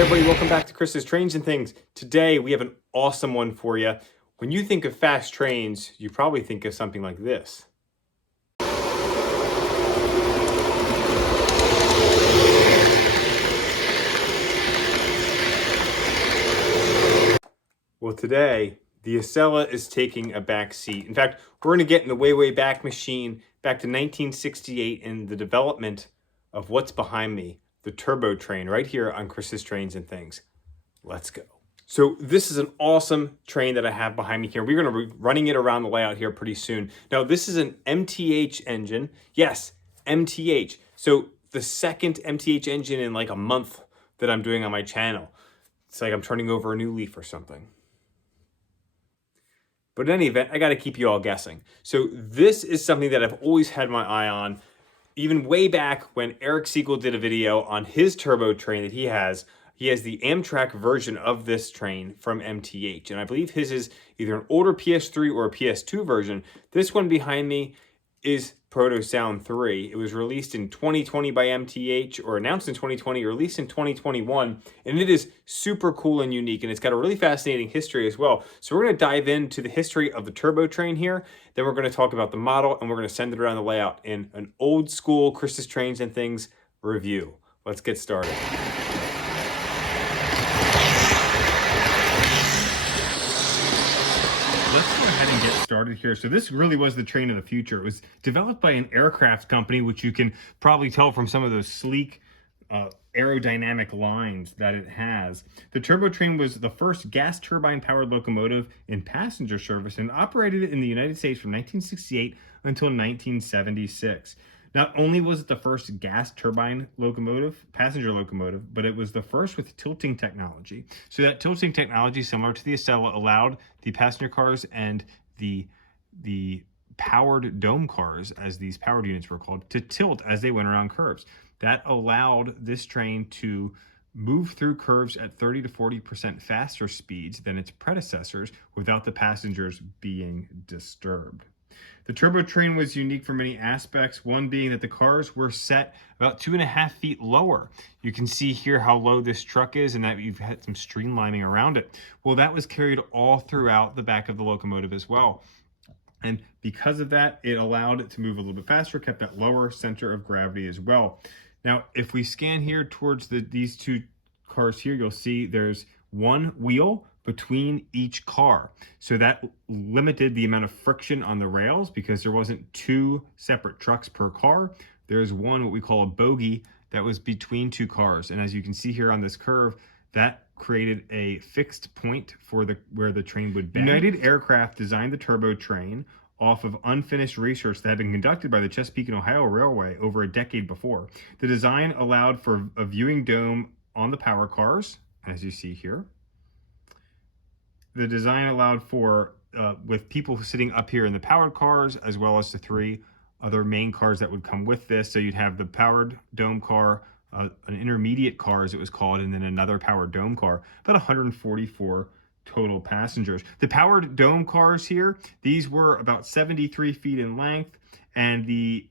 Hey everybody, welcome back to Chris's Trains and Things. Today we have an awesome one for you. When you think of fast trains, you probably think of something like this. Well, today the Acela is taking a back seat. In fact, we're going to get in the way back machine back to 1968 in the development of what's behind me, the turbo train, right here on Chris's Trains and Things. Let's go. So this is an awesome train that I have behind me here. We're going to be running it around the layout here pretty soon. Now, this is an MTH engine. Yes, MTH. So the second MTH engine in like a month that I'm doing on my channel. It's like I'm turning over a new leaf or something. But in any event, I got to keep you all guessing. So this is something that I've always had my eye on, even way back when Eric Siegel did a video on his turbo train that he has. He has the Amtrak version of this train from MTH, and I believe his is either an older PS3 or a PS2 version. This one behind me is Proto Sound 3. It was released in 2020 by MTH, or announced in 2020, or released in 2021, and it is super cool and unique, and it's got a really fascinating history as well. So we're going to dive into the history of the turbo train here, then we're going to talk about the model, and we're going to send it around the layout in an old school Chris's Trains and Things review. Let's get started. Let's go ahead and get started here. So this really was the train of the future. It was developed by an aircraft company, which you can probably tell from some of those sleek aerodynamic lines that it has. The turbo train was the first gas turbine powered locomotive in passenger service and operated in the United States from 1968 until 1976. Not only was it the first gas turbine locomotive, passenger locomotive, but it was the first with tilting technology. So that tilting technology, similar to the Acela, allowed the passenger cars and the powered dome cars, as these powered units were called, to tilt as they went around curves. That allowed this train to move through curves at 30 to 40% faster speeds than its predecessors without the passengers being disturbed. The turbo train was unique for many aspects, one being that the cars were set about 2.5 feet lower. You can see here how low this truck is and that you've had some streamlining around it. Well, that was carried all throughout the back of the locomotive as well. And because of that, it allowed it to move a little bit faster, kept that lower center of gravity as well. Now, if we scan here towards these two cars here, you'll see there's one wheel between each car. So that limited the amount of friction on the rails because there wasn't two separate trucks per car. There's one, what we call a bogie, that was between two cars. And as you can see here on this curve, that created a fixed point for where the train would bend. United Aircraft designed the turbo train off of unfinished research that had been conducted by the Chesapeake and Ohio Railway over a decade before. The design allowed for a viewing dome on the power cars, as you see here. The design allowed for, with people sitting up here in the powered cars, as well as the three other main cars that would come with this. So you'd have the powered dome car, an intermediate car as it was called, and then another powered dome car, about 144 total passengers. The powered dome cars here, these were about 73 feet in length, and the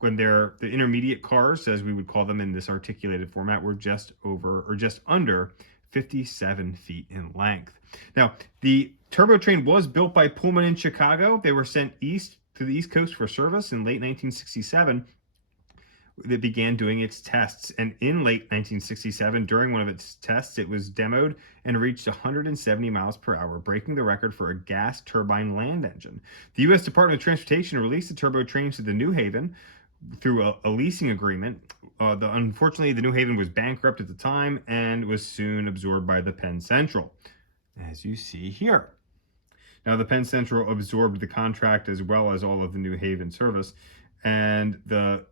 intermediate cars, as we would call them in this articulated format, were just over or just under 57 feet in length. Now, the turbo train was built by Pullman in Chicago. They were sent east to the East Coast for service in late 1967. That began doing its tests, and in late 1967, during one of its tests, it was demoed and reached 170 miles per hour, breaking the record for a gas turbine land engine. The U.S. Department of Transportation released the turbo trains to the New Haven through a leasing agreement. Unfortunately, the New Haven was bankrupt at the time and was soon absorbed by the Penn Central, as you see here. Now, the Penn Central absorbed the contract as well as all of the New Haven service, and the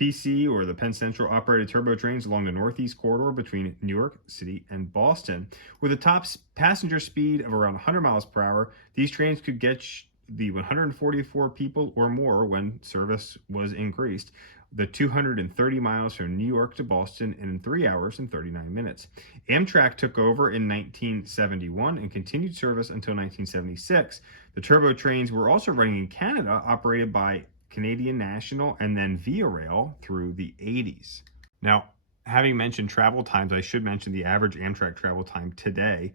PC, or the Penn Central, operated turbo trains along the Northeast corridor between New York City and Boston. With a top passenger speed of around 100 miles per hour, these trains could get the 144 people or more when service was increased, the 230 miles from New York to Boston in 3 hours and 39 minutes. Amtrak took over in 1971 and continued service until 1976. The turbo trains were also running in Canada, operated by Canadian National and then Via Rail through the 80s. Now, having mentioned travel times, I should mention the average Amtrak travel time today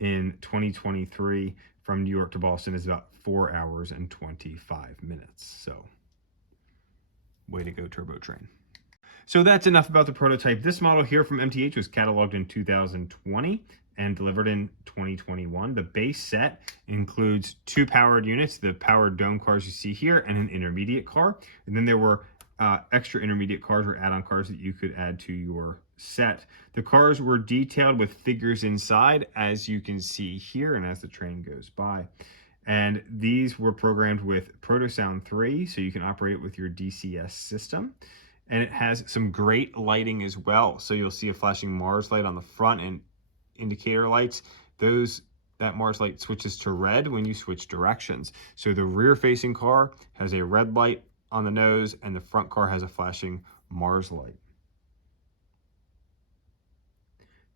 in 2023 from New York to Boston is about 4 hours and 25 minutes. So way to go, Turbo Train. So that's enough about the prototype. This model here from MTH was cataloged in 2020 and delivered in 2021. The base set includes 2 powered units, the powered dome cars you see here, and an intermediate car. And then there were extra intermediate cars or add-on cars that you could add to your set. The cars were detailed with figures inside, as you can see here, and as the train goes by. And these were programmed with ProtoSound 3, so you can operate it with your DCS system. And it has some great lighting as well. So you'll see a flashing Mars light on the front and indicator lights. That Mars light switches to red when you switch directions. So the rear facing car has a red light on the nose and the front car has a flashing Mars light.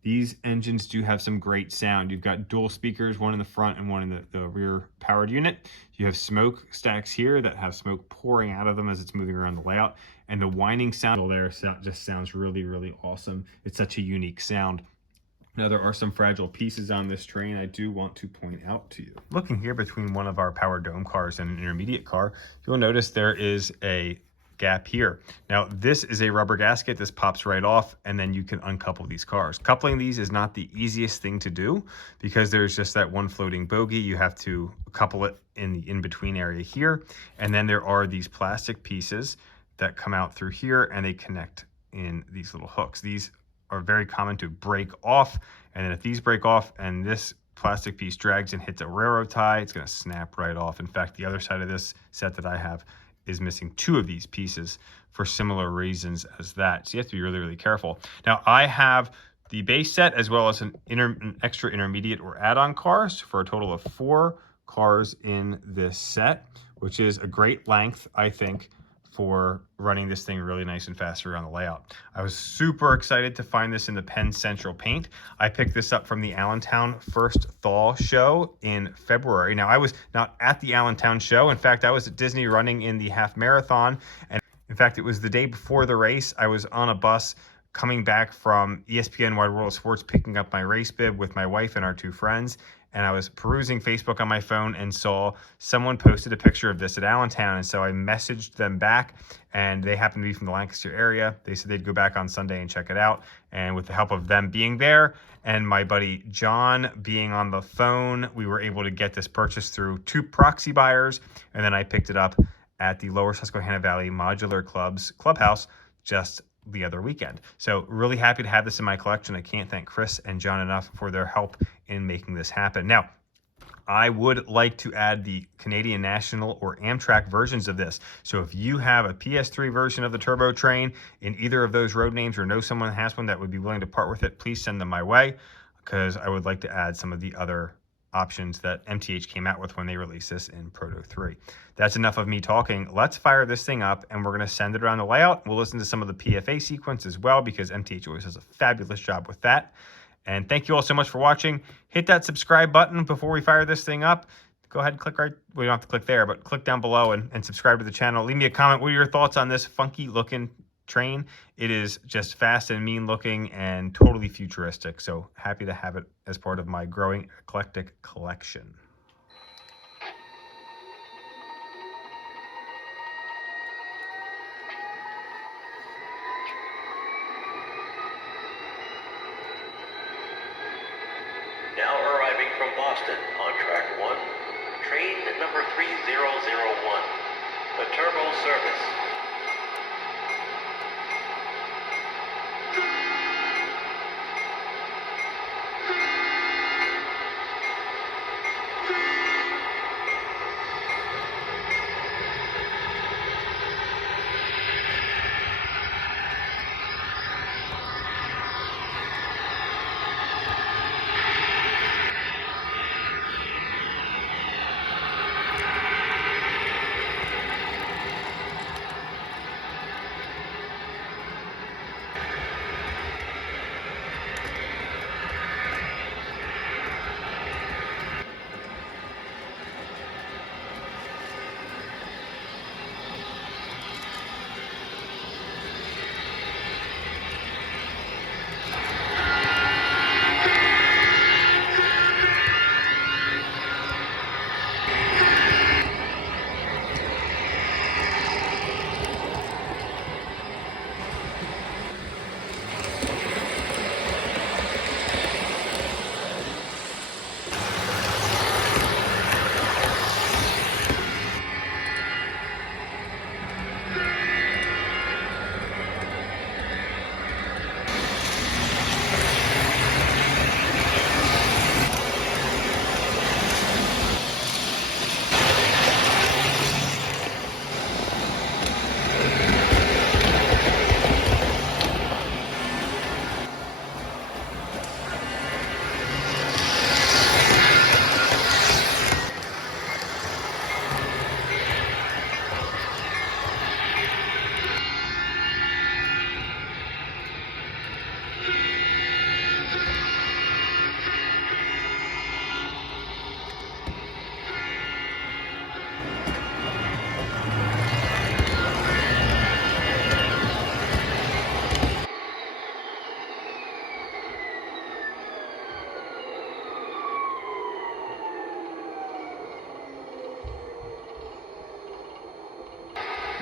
These engines do have some great sound. You've got dual speakers, one in the front and one in the rear powered unit. You have smoke stacks here that have smoke pouring out of them as it's moving around the layout. And the whining sound there just sounds really, really awesome. It's such a unique sound. Now, there are some fragile pieces on this train I do want to point out to you. Looking here between one of our powered dome cars and an intermediate car, you'll notice there is a gap here. Now, this is a rubber gasket. This pops right off, and then you can uncouple these cars. Coupling these is not the easiest thing to do because there's just that one floating bogie. You have to couple it in the in-between area here, and then there are these plastic pieces that come out through here, and they connect in these little hooks. These are very common to break off, and then if these break off and this plastic piece drags and hits a railroad tie, it's going to snap right off. In fact, the other side of this set that I have is missing 2 of these pieces for similar reasons as that. So you have to be really, really careful. Now, I have the base set as well as an extra intermediate or add-on cars for a total of 4 cars in this set, which is a great length, I think, for running this thing really nice and fast around the layout. I was super excited to find this in the Penn Central paint. I picked this up from the Allentown First Thaw show in February. Now, I was not at the Allentown show. In fact, I was at Disney running in the half marathon. And in fact, it was the day before the race. I was on a bus coming back from ESPN Wide World of Sports, picking up my race bib with my wife and our 2 friends. And I was perusing Facebook on my phone and saw someone posted a picture of this at Allentown. And so I messaged them back, and they happened to be from the Lancaster area. They said they'd go back on Sunday and check it out. And with the help of them being there and my buddy John being on the phone, we were able to get this purchased through 2 proxy buyers. And then I picked it up at the Lower Susquehanna Valley Modular Club's clubhouse just the other weekend. So really happy to have this in my collection. I can't thank Chris and John enough for their help in making this happen. Now, I would like to add the Canadian National or Amtrak versions of this. So if you have a PS3 version of the Turbo Train in either of those road names or know someone that has one that would be willing to part with it, please send them my way, because I would like to add some of the other options that MTH came out with when they released this in Proto 3. That's enough of me talking. Let's fire this thing up, and we're going to send it around the layout. We'll listen to some of the PFA sequence as well, because MTH always does a fabulous job with that. And thank you all so much for watching. Hit that subscribe button before we fire this thing up. Go ahead and click well, you don't have to click there, but click down below and subscribe to the channel. Leave me a comment. What are your thoughts on this funky looking train? It is just fast and mean looking and totally futuristic. So happy to have it as part of my growing eclectic collection. Now arriving from Boston on track 1, train number 3001, the Turbo Service.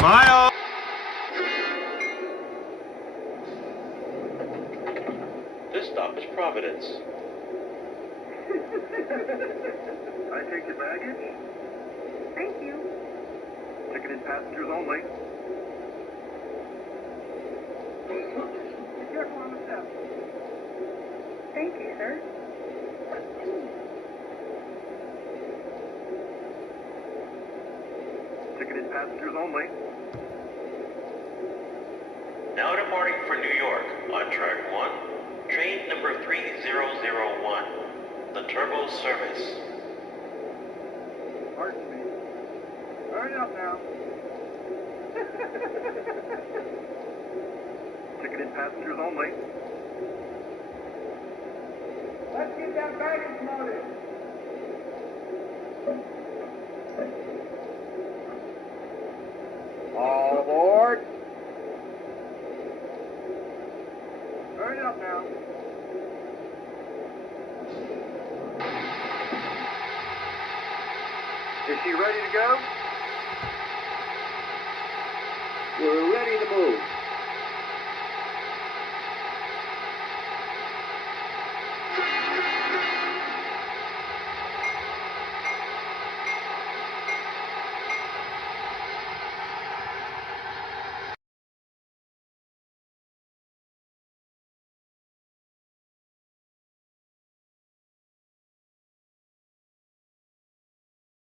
Smile! This stop is Providence. I take your baggage. Thank you. Ticketed passengers only. Be careful on the steps. Thank you, sir. Ticketed passengers only. Now departing for New York on track 1, train number 3001, the Turbo Service. Pardon me. Hurry up now. Ticketed passengers only. Let's get that baggage loaded. All aboard. Hurry up now. Is she ready to go? We're ready to move.